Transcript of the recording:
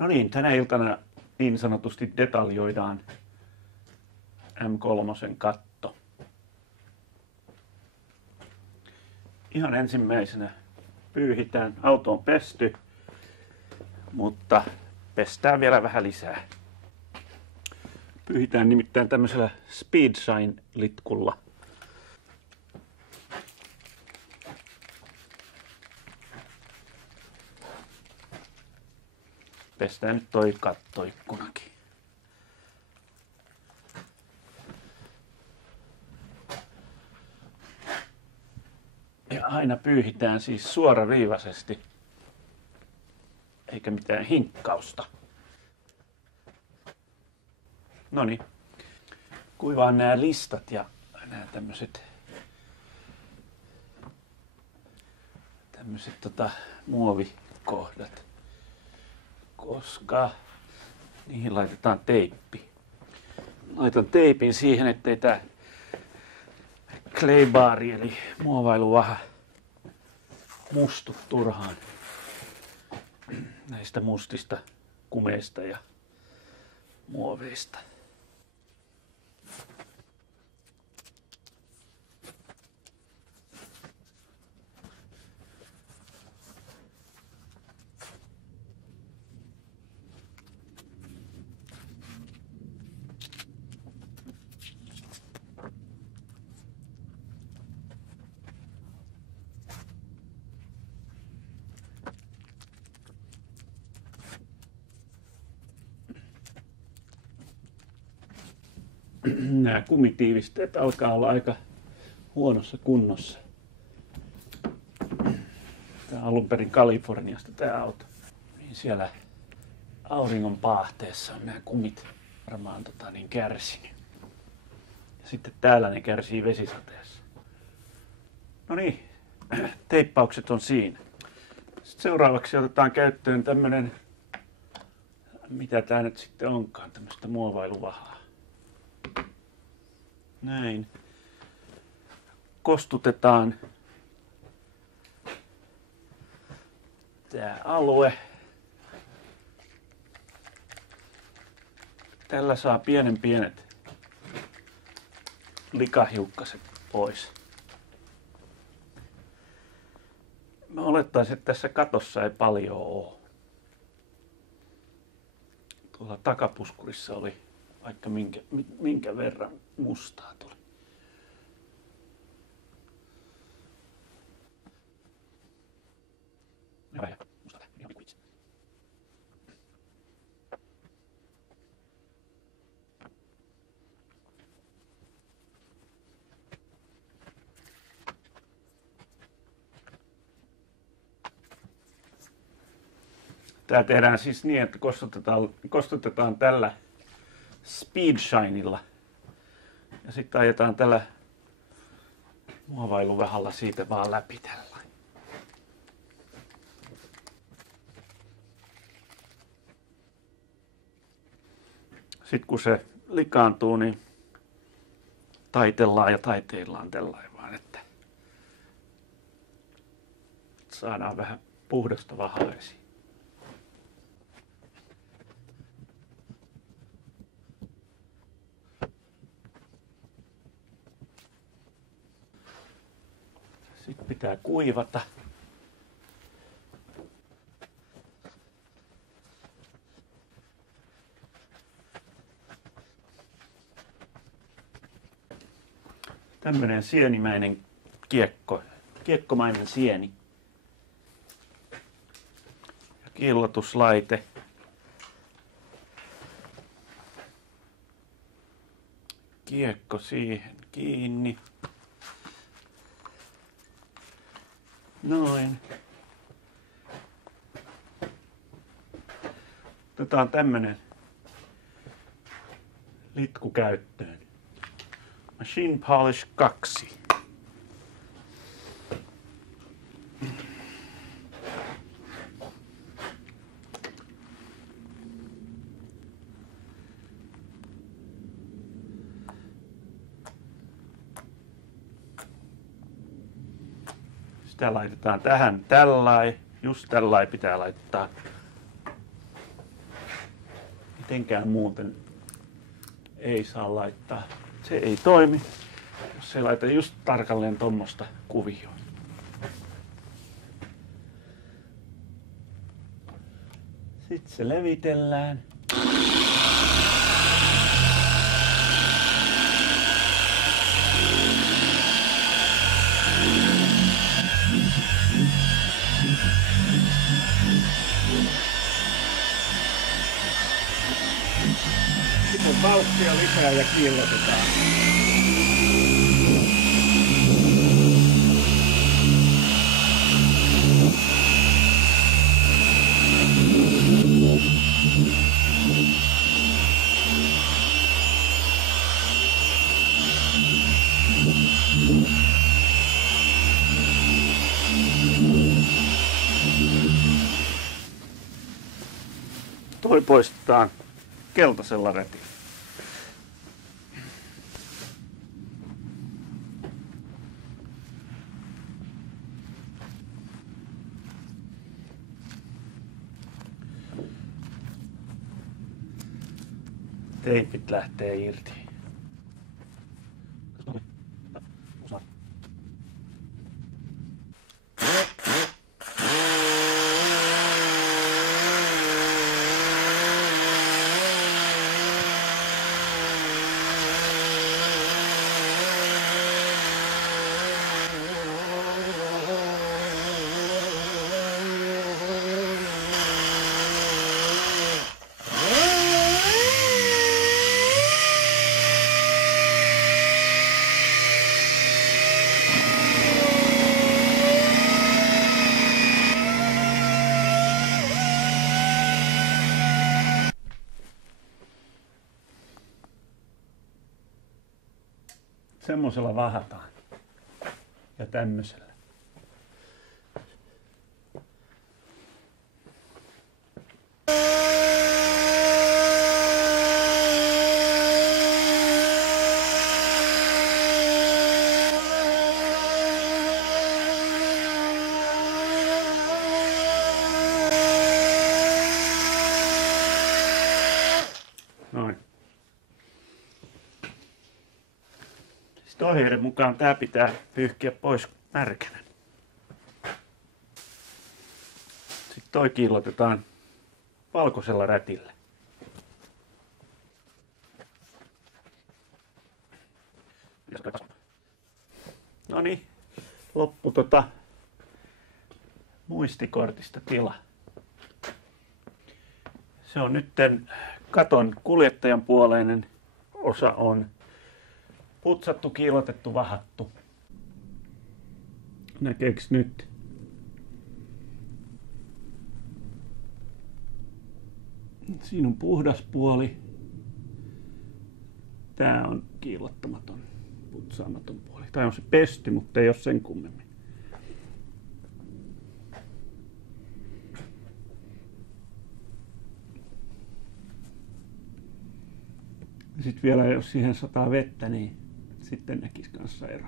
No niin, tänä iltana niin sanotusti detaljoidaan M3 katto. Ihan ensimmäisenä pyyhitään, auto on pesty, mutta pestään vielä vähän lisää. Pyyhitään nimittäin tämmöisellä Speed Shine-litkulla. Pestään nyt toi kattoikkunakin. Ja aina pyyhitään siis suoraviivaisesti, eikä mitään hinkkausta. Noniin. Kuivaan nämä listat ja nämä tämmöiset muovikohdat, koska niihin laitetaan teippi. Laitan teipin siihen, ettei tää claybaari eli muovailuvaha mustu turhaan näistä mustista kumeista ja muoveista. Nämä kumitiivisteet alkaa olla aika huonossa kunnossa. Tämä on alun perin Kaliforniasta tämä auto. Niin siellä auringon paahteessa on nämä kumit varmaan kärsinyt. Ja sitten täällä ne kärsii vesisateessa. No niin, teippaukset on siinä. Sitten seuraavaksi otetaan käyttöön tämmönen, mitä tää nyt sitten onkaan, tämmöistä muovailuvahaa. Näin. Kostutetaan tämä alue. Tällä saa pienet likahiukkaset pois. Mä olettaisin, että tässä katossa ei paljon ole. Tuolla takapuskurissa oli vaikka minkä verran mustaa tuli. Ja mustaa ihan kuin itse. Tää tehdään siis niin, että kostutetaan tällä Speed Shinella ja sitten ajetaan tällä muovailuvahalla siitä vaan läpi tällä. Sitten kun se likaantuu, niin taitellaan ja taiteillaan tällainen vaan, että saadaan vähän puhdasta vahaa esiin. Sitten pitää kuivata. Tämmöinen sienimäinen kiekkomainen sieni. Ja kiillotuslaite. Kiekko siihen kiinni. Noin. Otetaan tämmönen litku käyttöön. Machine Polish 2. Sitä laitetaan tähän tällainen. Just tällainen pitää laittaa. mitenkään muuten ei saa laittaa. Se ei toimi, jos ei laita just tarkalleen tommosta kuvioon. Sitten se levitellään. Sitten vauhtia lisää ja kiillotetaan. Toi poistetaan keltaisella rätillä. Teipit lähtee irti. Semmosella vahataan. Ja tämmöisellä. Noin. Ohjeiden mukaan tää pitää pyyhkiä pois märkänä. Sitten toi kiillotetaan valkoisella rätillä. No niin, loppu muistikortista tila. Se on nytten katon kuljettajan puoleinen osa on putsattu, kiillotettu, vahattu. Näkeekö nyt? Siinä on puhdas puoli. Tää on kiillottamaton, putsaamaton puoli. Tai on se pesty, mutta ei ole sen kummemmin. Sitten vielä jos siihen sataa vettä, niin sitten näkisi kanssa ero.